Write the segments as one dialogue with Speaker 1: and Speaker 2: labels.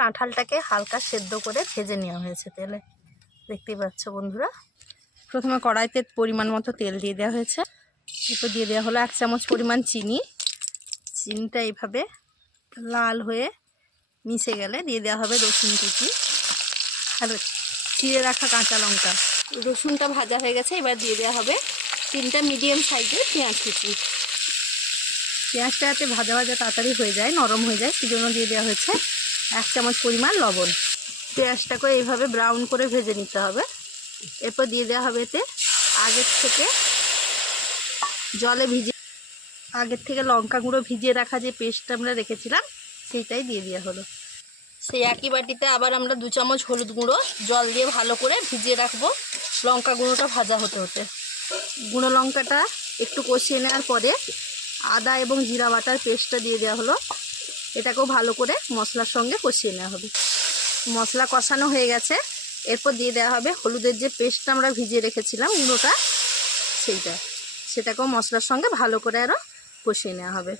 Speaker 1: কাঁঠালটাকে হালকা সেদ্ধ করে ভেজে নেওয়া হয়েছে তেলে। দেখতেই পাচ্ছ বন্ধুরা। প্রথমে কড়াইতে পরিমাণ মতো তেল দিয়ে দেওয়া হয়েছে। এরপর দিয়ে দেওয়া হলো এক চামচ পরিমাণ চিনি। চিনিটা এইভাবে লাল হয়ে মিশে গেলে দিয়ে দেওয়া হবে রসুন কুচি। আর চিড়ে রাখা কাঁচা লঙ্কা। রসুনটা ভাজা হয়ে গেছে, এবার দিয়ে দেওয়া হবে তিনটা মিডিয়াম সাইজের পেঁয়াজ কুচি। পেঁয়াজটা যাতে ভাজা ভাজা তাড়াতাড়ি হয়ে যায়, নরম হয়ে যায় সেই জন্য দিয়ে দেওয়া হয়েছে এক চামচ পরিমাণ লবণ। পেঁয়াজটাকে এইভাবে ব্রাউন করে ভেজে নিতে হবে। এরপর দিয়ে দেওয়া হবে এতে আগের থেকে জলে ভিজে আগের থেকে লঙ্কা গুঁড়ো ভিজিয়ে রাখা যে পেস্টটা আমরা রেখেছিলাম, সেইটাই দিয়ে দেওয়া হলো। সেই একই বাটিতে আবার আমরা দু চামচ হলুদ গুঁড়ো জল দিয়ে ভালো করে ভিজিয়ে রাখব। লঙ্কা গুঁড়োটা ভাজা হতে হতে। গুঁড়ো লঙ্কাটা একটু কষিয়ে নেওয়ার পরে আদা এবং জিরা বাটার পেস্টটা দিয়ে দেওয়া হলো। এটাকেও ভালো করে মশলার সঙ্গে কষিয়ে নেওয়া হবে। মশলা কষানো হয়ে গেছে। এরপর দিয়ে দেওয়া হবে হলুদের যে পেস্টটা আমরা ভিজিয়ে রেখেছিলাম গুঁড়োটা সেইটা। সেটাকেও মশলার সঙ্গে ভালো করে আরও কষিয়ে নেওয়া হবে।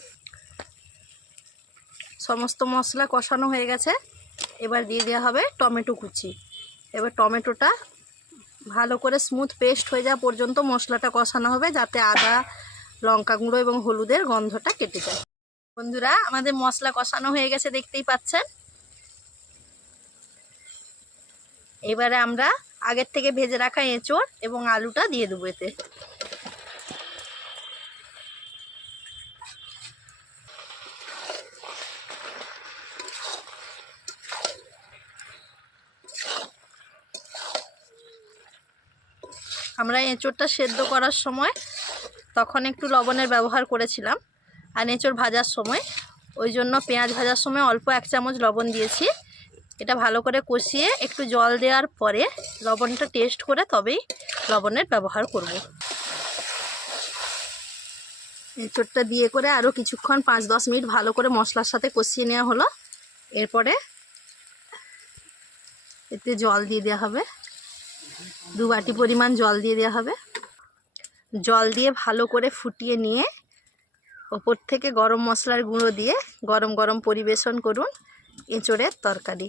Speaker 1: সমস্ত মশলা কষানো হয়ে গেছে। এবার দিয়ে দেওয়া হবে টমেটো কুচি। এবার টমেটোটা ভালো করে স্মুথ পেস্ট হয়ে যাওয়া পর্যন্ত মশলাটা কষানো হবে যাতে আদা, লঙ্কা গুঁড়ো এবং হলুদের গন্ধটা কেটে যায়। বন্ধুরা, আমাদের মশলা কষানো হয়ে গেছে, দেখতেই পাচ্ছেন। এবারে আমরা আগের থেকে ভেজে রাখা এঁচড় এবং আলুটা দিয়ে দেবো এতে। আমরা এঁচড়টা সেদ্ধ করার সময় তখন একটু লবণের ব্যবহার করেছিলাম। আর এঁচড় ভাজার সময়। ওই জন্য পেঁয়াজ ভাজার সময় অল্প এক চামচ লবণ দিয়েছি। এটা ভালো করে কষিয়ে একটু জল দেওয়ার পরে লবণটা টেস্ট করে তবেই লবণের ব্যবহার করব। এঁচড়টা দিয়ে করে আরও কিছুক্ষণ পাঁচ দশ মিনিট ভালো করে মশলার সাথে কষিয়ে নেওয়া হলো। এরপরে এতে জল দিয়ে দেওয়া হবে। দু বাটি পরিমাণ জল দিয়ে দেওয়া হবে। জল দিয়ে ভালো করে ফুটিয়ে নিয়ে ওপর থেকে গরম মশলার গুঁড়ো দিয়ে গরম গরম পরিবেশন করুন এঁচোড়ের তরকারি।